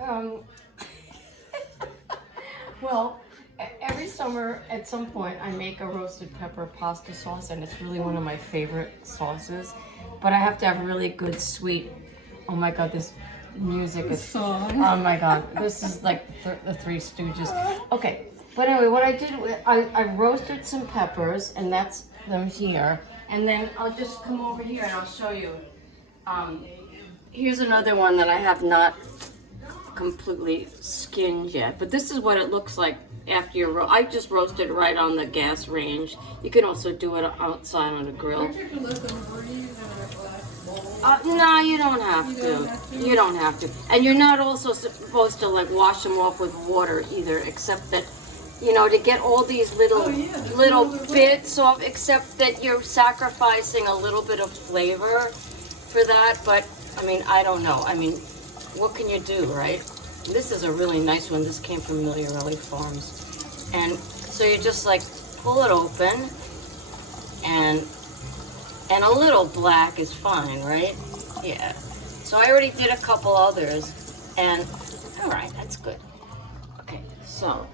Um, well, every summer at some point I make a roasted pepper pasta sauce, and it's really one of my favorite sauces. But I have to have really good sweet. Oh my God, this music is. Song. Oh my God, this is like the Three Stooges. Okay, but anyway, what I did, I roasted some peppers, and that's them here. And then I'll just come over here and I'll show you. Here's another one that I have not completely skinned yet, but this is what it looks like after you I just roasted right on the gas range. You can also do it outside on a grill. Aren't you to let them breathe in a glass bowl? No, you don't have to. You don't have to. And you're not also supposed to like wash them off with water either, except that, you know, to get all these little bits off, except that you're sacrificing a little bit of flavor for that. But I mean, I don't know. I mean, what can you do, right? This is a really nice one. This came from Miliarelli Farms. And so you just like pull it open, and a little black is fine, right? Yeah. So I already did a couple others, and all right, that's good. Okay, so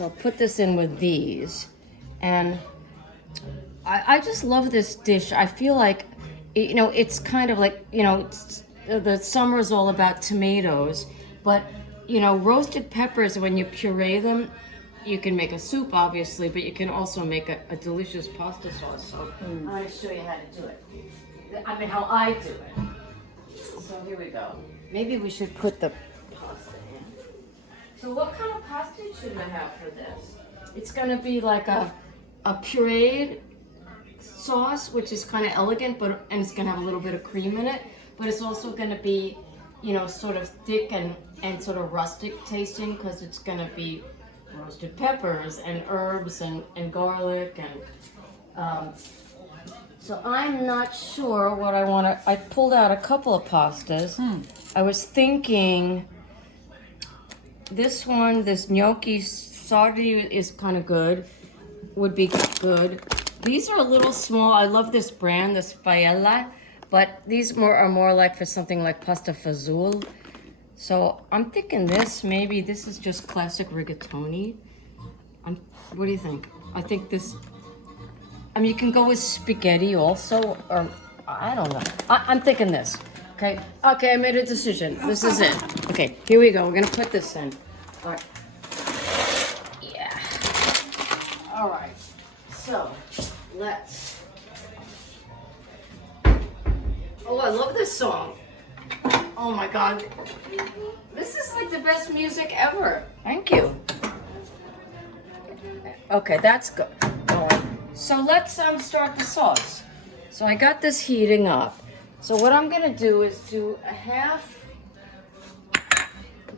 I'll put this in with these, and I just love this dish. I feel like, you know, it's kind of like, you know, the summer is all about tomatoes, but, you know, roasted peppers, when you puree them, you can make a soup, obviously, but you can also make a delicious pasta sauce. So I'm going to show you how to do it. I mean, how I do it. So here we go. Maybe we should put the pasta in. So what kind of pasta should I have for this? It's going to be like a pureed sauce, which is kind of elegant, and it's going to have a little bit of cream in it. But it's also going to be, you know, sort of thick and sort of rustic tasting, because it's going to be roasted peppers and herbs and garlic. And so I'm not sure what I want to. I pulled out a couple of pastas. I was thinking this one, this gnocchi sardi is kind of good, would be good. These are a little small. I love this brand, this Faella. But these are more like for something like pasta fazool. So I'm thinking maybe this is just classic rigatoni. What do you think? I think this, I mean, you can go with spaghetti also, or I don't know. I'm thinking this. Okay, I made a decision. This is it. Okay, here we go. We're gonna put this in. All right. Yeah. All right. So let's. Oh, I love this song. Oh my God. This is like the best music ever. Thank you. Okay, that's good. All right. So let's start the sauce. So I got this heating up. So what I'm gonna do is do a half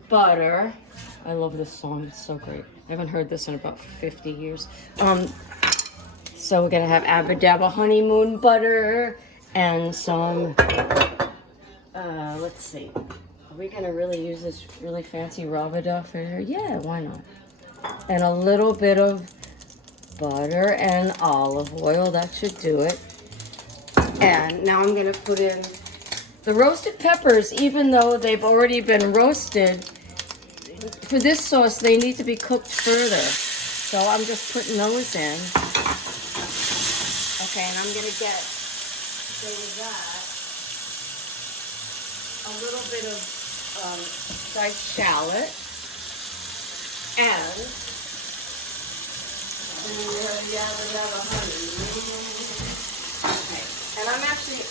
butter. I love this song, it's so great. I haven't heard this in about 50 years. So we're gonna have Abba Dabba honeymoon butter and some, let's see. Are we gonna really use this really fancy Ravada for here? Yeah, why not? And a little bit of butter and olive oil, that should do it. And now I'm gonna put in the roasted peppers. Even though they've already been roasted, for this sauce, they need to be cooked further. So I'm just putting those in. Okay, and I'm gonna get, so with that, a little bit of diced shallot, and okay. And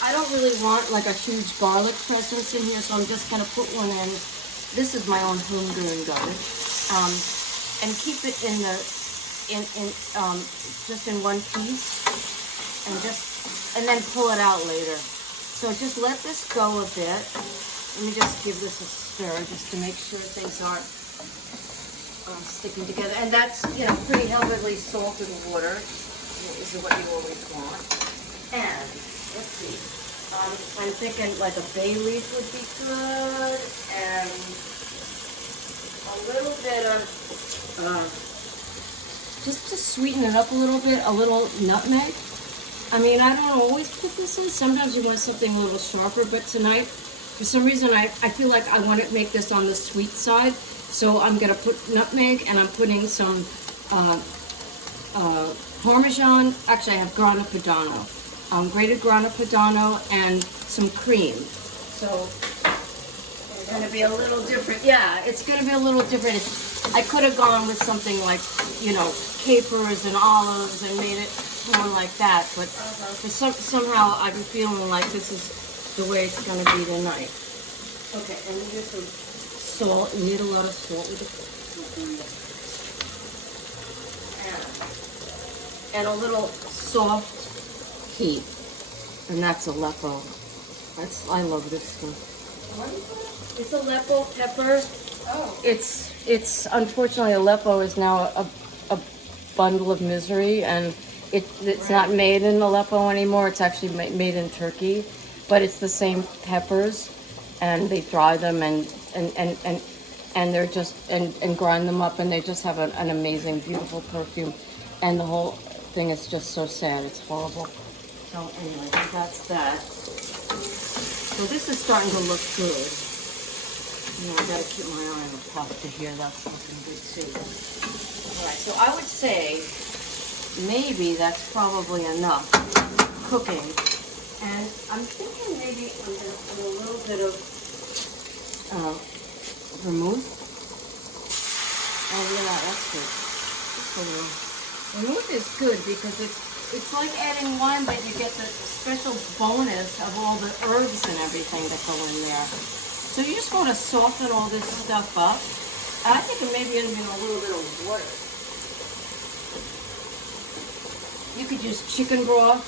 I don't really want like a huge garlic presence in here, so I'm just gonna put one in. This is my own homegrown garlic, and keep it just in one piece, and then pull it out later. So just let this go a bit. Let me just give this a stir just to make sure things aren't sticking together. And that's, you know, pretty heavily salted water is what you always want. And let's see, I'm thinking like a bay leaf would be good, and a little bit of just to sweeten it up a little bit, a little nutmeg. I mean, I don't always put this in. Sometimes you want something a little sharper, but tonight For some reason, I feel like I want to make this on the sweet side. So I'm going to put nutmeg, and I'm putting some Parmesan. Actually, I have Grana Padano. Grated Grana Padano and some cream. So it's going to be a little different. Yeah, it's going to be a little different. I could have gone with something like, you know, capers and olives and made it more like that. But for somehow I'm feeling like this is the way it's going to be tonight. Okay, and here's some salt. You need a lot of salt with the cooking. And a little soft heat. And that's Aleppo. I love this stuff. What is it? It's Aleppo pepper. Oh. It's unfortunately Aleppo is now a bundle of misery, and it's not made in Aleppo anymore. It's actually made in Turkey, but it's the same peppers, and they dry them and they're just and grind them up, and they just have an amazing, beautiful perfume, and the whole thing is just so sad. It's horrible. So anyway, that's that. So this is starting to look good. You know, I gotta keep my eye on the pasta here. That's looking good too. All right, so I would say maybe that's probably enough cooking. And I'm thinking maybe I'm gonna put a little bit of vermouth. Oh yeah, that's good. Just a little. Vermouth is good because it's like adding wine, but you get the special bonus of all the herbs and everything that go in there. So you just want to soften all this stuff up. I think it may be in a little bit of water. You could use chicken broth.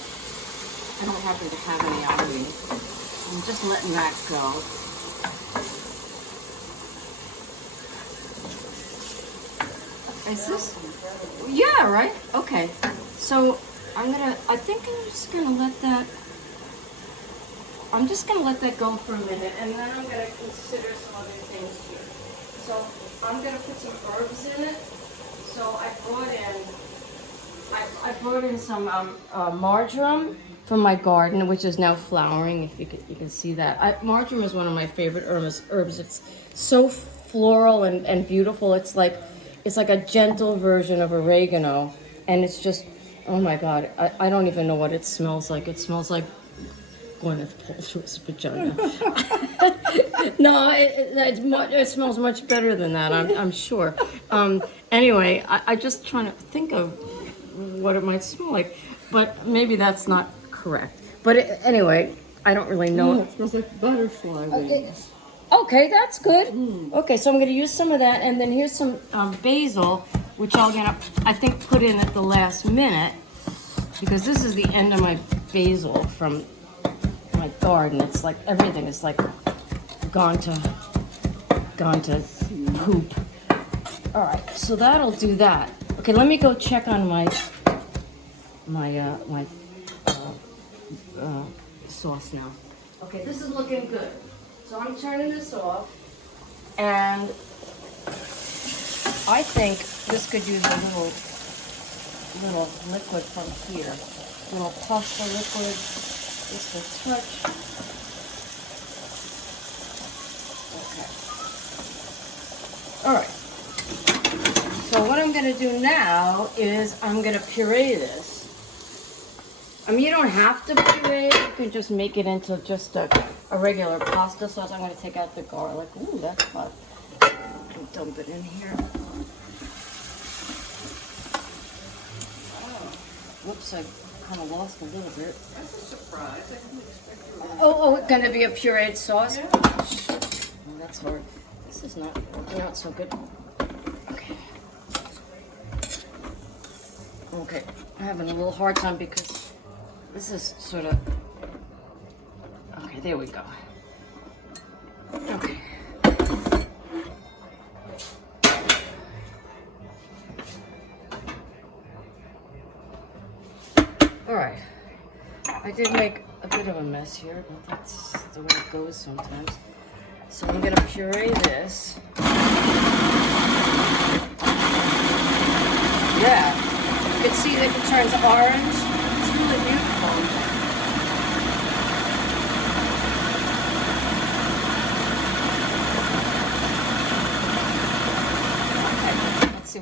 I don't happen to have any on me. I'm just letting that go. Is this? Yeah, right? Okay. So I think I'm just gonna let that go for a minute, and then I'm gonna consider some other things here. So I'm gonna put some herbs in it. So I brought in some marjoram from my garden, which is now flowering. If you can see that, marjoram is one of my favorite herbs. It's so floral and beautiful. It's like a gentle version of oregano, and it's just, oh my God, I don't even know what it smells like. It smells like Gwyneth Paltrow's vagina. No, it smells much better than that, I'm sure. Anyway, I'm just trying to think of what it might smell like, but maybe that's not correct. But anyway, I don't really know. It smells like butterfly wings. Okay, that's good. Okay, so I'm going to use some of that, and then here's some basil, which I'll get, I think, put in at the last minute, because this is the end of my basil from my garden. It's like everything is like gone to poop. All right, so that'll do that. Okay, let me go check on my sauce now. Okay, this is looking good. So I'm turning this off, and I think this could use a little liquid from here. A little pasta liquid, just a touch. Okay. All right. So what I'm going to do now is I'm going to puree this. I mean, you don't have to puree it. You can just make it into just a regular pasta sauce. I'm going to take out the garlic. Ooh, that's fun. And dump it in here. Oh. Whoops, I kind of lost a little bit. That's a surprise. I didn't expect you to. Oh, it's going to be a pureed sauce? Yeah. Oh, that's hard. This is not working out so good. Okay. Okay, I'm having a little hard time because this is sort of... Okay, there we go. Okay. All right. I did make a bit of a mess here, but that's the way it goes sometimes. So I'm gonna puree this. Yeah. You can see that it turns orange. It's really beautiful.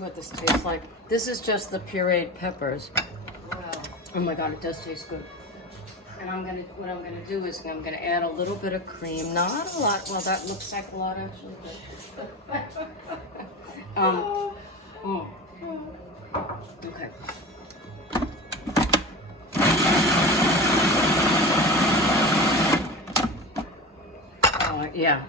what this tastes like. This is just the pureed peppers. Wow. Oh my God, it does taste good. And what I'm gonna do is I'm gonna add a little bit of cream, not a lot. Well, that looks like a lot actually. Okay. Yeah.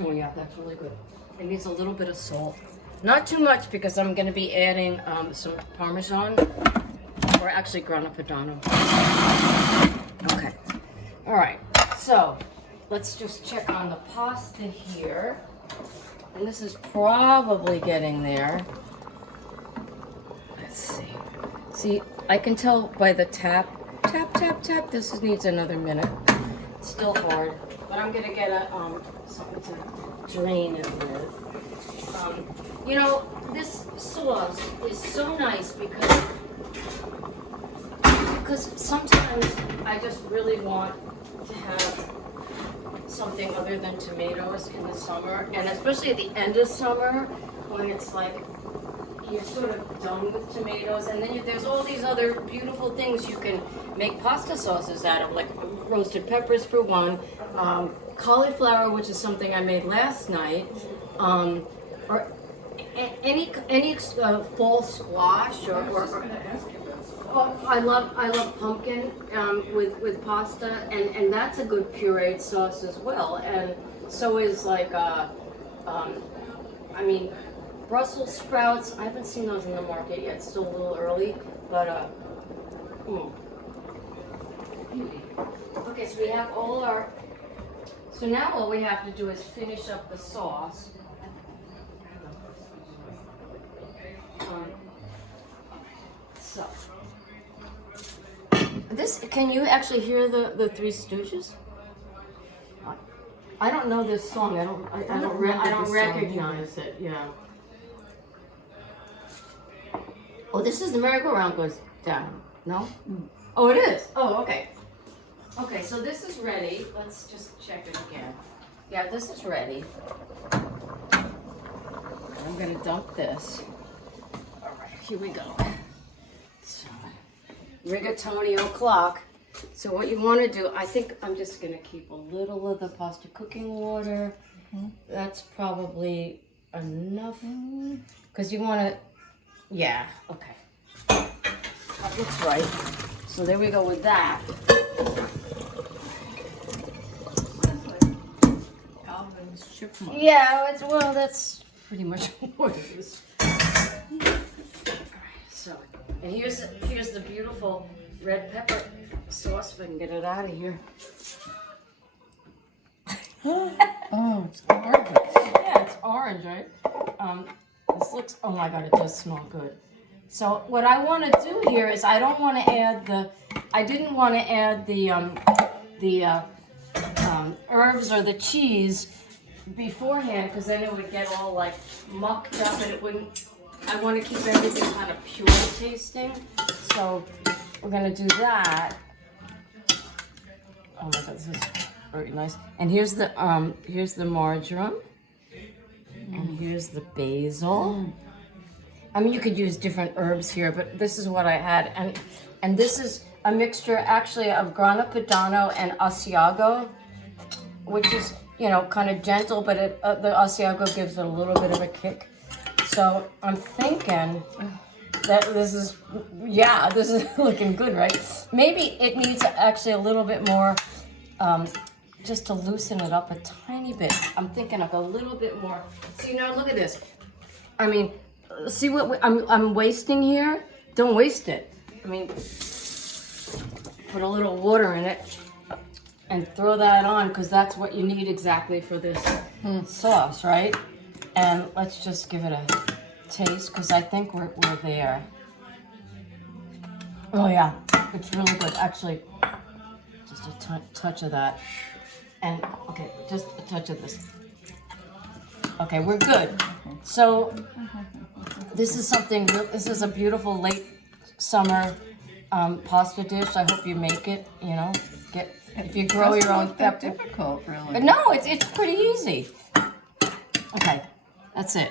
Oh yeah, that's really good. It needs a little bit of salt. Not too much because I'm going to be adding some Parmesan, or actually Grana Padano. Okay. All right. So let's just check on the pasta here. And this is probably getting there. Let's see. See, I can tell by the tap. This needs another minute. It's still hard. But I'm going to get something to drain it with. You know, this sauce is so nice because sometimes I just really want to have something other than tomatoes in the summer, and especially at the end of summer when it's like you're sort of done with tomatoes, and then there's all these other beautiful things you can make pasta sauces out of, like roasted peppers for one, cauliflower, which is something I made last night, or any fall squash, or I love pumpkin with pasta, and that's a good pureed sauce as well, and so is like I mean, Brussels sprouts. I haven't seen those in the market yet. It's still a little early, but okay, so we have all our. So now all we have to do is finish up the sauce. So this, can you actually hear the Three Stooges? I don't know this song. I don't recognize it. Yeah. Oh, this is the merry-go-round goes down. No? Oh, it is. Oh, okay. Okay, so this is ready. Let's just check it again. Yeah, this is ready. I'm gonna dump this. All right, here we go. So, rigatoni o'clock. So what you want to do, I think I'm just gonna keep a little of the pasta cooking water. That's probably enough, because you want to. Yeah. Okay. That looks right. So there we go with that. Chipmunk. Yeah, that's pretty much what it is. Alright, so, and here's the beautiful red pepper sauce, if I can get it out of here. Oh, it's gorgeous. Yeah, it's orange, right? This looks, oh my God, it does smell good. So what I want to do here is I don't want to add I didn't want to add the herbs or the cheese beforehand, because then it would get all like mucked up and it wouldn't. I want to keep everything kind of pure tasting, so we're gonna do that. Oh my God, this is very nice. And here's the marjoram, and here's the basil. I mean, you could use different herbs here, but this is what I had, and this is a mixture actually of Grana Padano and Asiago, which is, you know, kind of gentle, but the Asiago gives it a little bit of a kick. So I'm thinking that this is looking good, right? Maybe it needs actually a little bit more, just to loosen it up a tiny bit. I'm thinking of a little bit more. See, now look at this. I mean, see what I'm wasting here? Don't waste it. I mean, put a little water in it and throw that on, because that's what you need exactly for this sauce, right? And let's just give it a taste, because I think we're there. Oh yeah, it's really good. Actually, just a touch of that. And okay, just a touch of this. Okay, we're good. So this is a beautiful late summer pasta dish. I hope you make it, you know, if you grow your own pepper. Difficult, really. But no, it's pretty easy. Okay, that's it.